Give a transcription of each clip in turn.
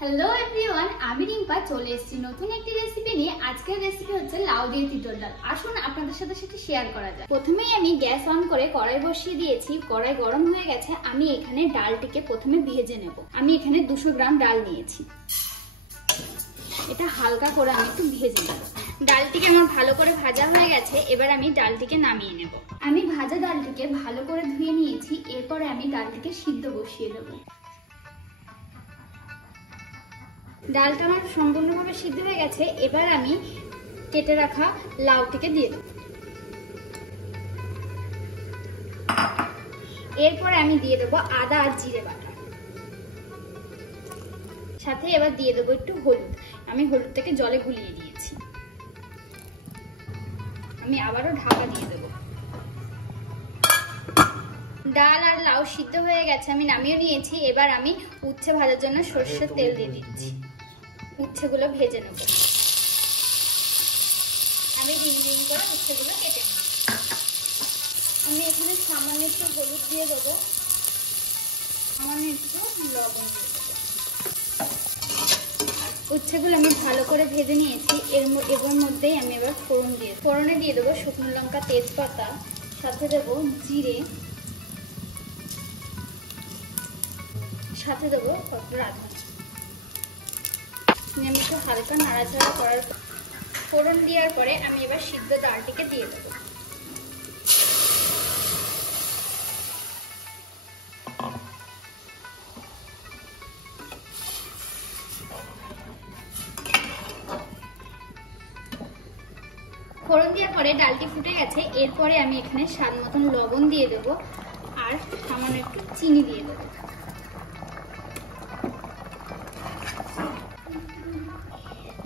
Hello everyone, আমি রিম্পা চলে এসেছি নতুন একটি রেসিপি নিয়ে। আজকের রেসিপি হচ্ছে লাউ দিয়ে তিঁতর ডাল। আসুন আপনাদের সাথে সেটা শেয়ার করা যায়। প্রথমেই আমি গ্যাস অন করে কড়াই বসিয়ে দিয়েছি। কড়াই গরম হয়ে গেছে। আমি এখানে ডালটিকে প্রথমে ভেজে নেব। আমি এখানে 200 গ্রাম ডাল নিয়েছি। এটা হালকা করে আমি একটু ভেজে নেব। ডালটিকে আমার ভালো করে ভাজা হয়ে গেছে। এবার আমি ডালটিকে নামিয়ে নেব। আমি ভাজা ডালটিকে ভালো করে ধুয়ে নিয়েছি। এরপরে আমি ডালটিকে সিদ্ধ বসিয়ে দেবো। ডালটা আমার সম্পূর্ণভাবে সিদ্ধ হয়ে গেছে। এবার আমি কেটে রাখা লাউটিকে দিয়ে দেব। এরপরে আমি দিয়ে দেবো আদা আর জিরে বাটা, সাথে এবার দিয়ে দেবো একটু হলুদ। আমি হলুদটাকে জলে গুলিয়ে দিয়েছি। আমি আবারও ঢাকা দিয়ে দেবো। ডাল আর লাউ সিদ্ধ হয়ে গেছে, আমি নামিয়ে নিয়েছি। এবার আমি উচ্ছে ভাজার জন্য সরষের তেল দিয়ে দিচ্ছি। উচ্ছেগুলো ভেজে নেব। আমি ডিম ডিম করে উচ্ছেগুলো কেটে নেব। আমি এখানে সামান্য একটু হলুদ দিয়ে দেবো, সামান্য একটু লবণ দিয়ে দেবো। উচ্ছেগুলো আমি ভালো করে ভেজে নিয়েছি। এর মধ্যেই আমি এবার ফোড়নে দিয়ে দেবো শুকনো লঙ্কা, তেজপাতা, সাথে দেবো জিরে, সাথে দেবো রাঁধুনি। আমি একটু হালকা নাড়াচাড়া করার ফোড়ন দেওয়ার পরে আমি এবার সিদ্ধ ডালটিকে দিয়ে দেবো। ফোড়ন দেওয়ার পরে ডালটি ফুটে গেছে। এরপরে আমি এখানে স্বাদ মতন লবণ দিয়ে দেবো আর সামান্য একটু চিনি দিয়ে দেবো।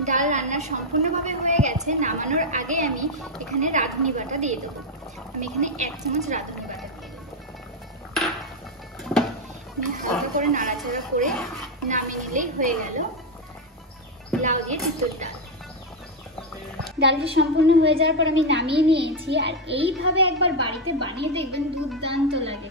ডাল রান্না সম্পূর্ণভাবে হয়ে গেছে। নামানোর আগে আমি এখানে রাঁধুনি বাটা দিয়ে দেবো। আমি এখানে 1 চামচ রাঁধুনি বাটা দিয়ে দেবো। হালকা করে নাড়াচাড়া করে নামিয়ে নিলেই হয়ে গেল লাউ দিয়ে তিঁতর ডাল। ডালটি সম্পূর্ণ হয়ে যাওয়ার পর আমি নামিয়ে নিয়েছি। আর এইভাবে একবার বাড়িতে বানিয়ে দেখবেন, দুর্দান্ত লাগে।